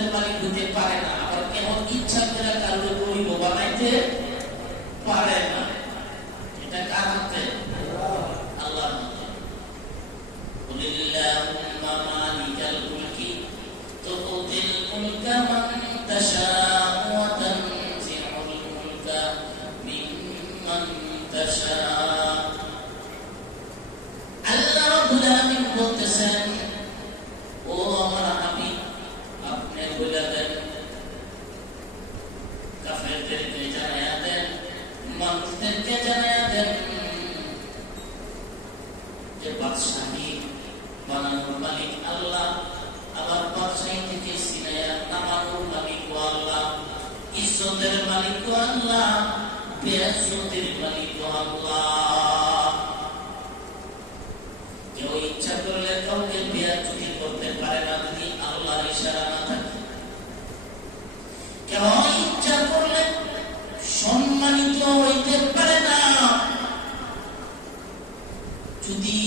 সম্পদের মালিক হতে পারে না, আবার কেমন ইচ্ছা করে কারোর গরিব বানাইতে পারে না। এটা কার হাতে? আল্লাহর হাতে। কুলিল্লাহুম্মা মালিকাল মুলকি তুতিল মুলকা মান তাশাউ ওয়া তানজিউল মুলকা মিম্মান তাশাউ। আল্লাহ রাব্বুল আলামিন বলতেছেন, ও আমার হাবিব, আপনি বলে দেন, কাফেরদেরকে জানায়া দেন, মানুষদেরকে জানায়া দেন যে বাদশাহী বানানোর মালিক আল্লাহ, আবার বাদশাহী থেকে সিনায়া নামানোর মালিক আল্লাহ, ইজ্জতের মালিক আল্লাহ, বেইজ্জতের মালিক আল্লাহ। কেউ ইচ্ছা করলে কাউকে বেইজ্জতি করতে পারে না যদি আল্লাহর ইশারা না থাকে। কেউ ইচ্ছা করলে সম্মানিত হইতে পারে না যদি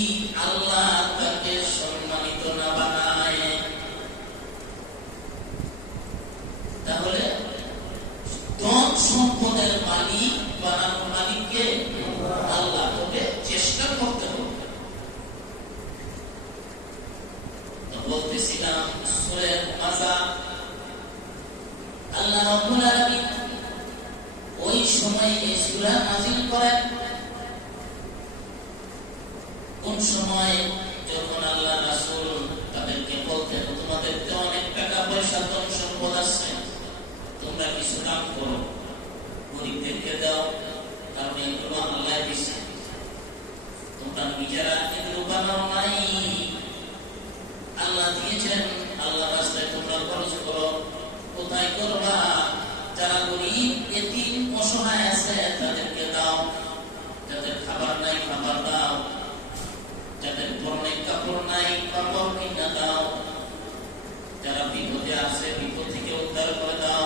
আল্লাহ তাকে সম্মানিত না বানায়। তাহলে ধন সম্পদের মালিক বানানোর মালিককে আল্লাহ, তোকে চেষ্টা করতে হবে। বলতেছিলাম সূরা মাসা, আল্লাহ রাব্বুল আলামিন ওই সময় এই সূরা নাযিল করেন। কোন সময়? যখন আল্লাহ রাসূল তাদেরকে বলতেন, তোমাদের তো অনেক টাকা পয়সা ধন সম্পদ আছে, তোমরা কিছু কাম করো, গরিবদেরকে দাও, কারণ এগুলো আল্লাহ দিয়েছে, তোমরা নিজেরা এগুলো বানাও নাই, আল্লাহ দিয়েছেন, আল্লাহ রাস্তায় তোমরা খরচ করো। কোথায় করবা? যারা গরিব এতিম অসহায় আছে তাদেরকে দাও, যাদের খাবার নাই খাবার দাও, যাদের পরনে কাপড় নাই কাপড় কিনে দাও, যারা বিপদে আছে বিপদ থেকে উদ্ধার করে দাও।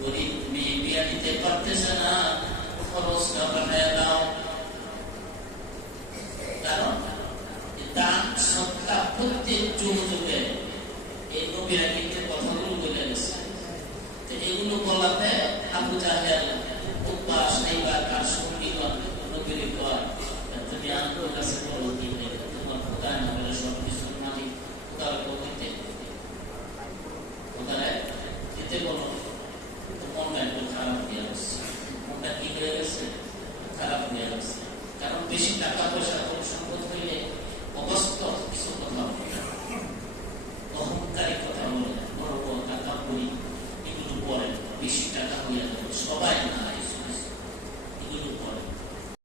গরিব মেয়ে বিয়ে দিতে পারতেছে না, খরচটা পাঠিয়ে দাও। কারণ দান সৎকা প্রত্যেক যুগে যুগে এই নবীরা কিন্তু কথাগুলো বলে গেছে। এগুলো বলাতে আবু জাহেল, উতবা, শাইবা তার সঙ্গীগণ নবীর কয়, তুমি আমার কাছে বলো কি তোমার খোদা না বলে সবকিছু মালিক খোদার দিতে, খোদারে দিতে বলো। মনটা একটু খারাপ হয়ে গেছে, মনটা কি হয়ে গেছে? খারাপ হয়ে গেছে। কারণ বেশি টাকা পয়সা কোনো সম্পদ হইলে অবস্থ কিছু কথা বলে, অহংকারী কথা বলে, বড় বড় টাকা বলি, এগুলো পরে বেশি টাকা হয়ে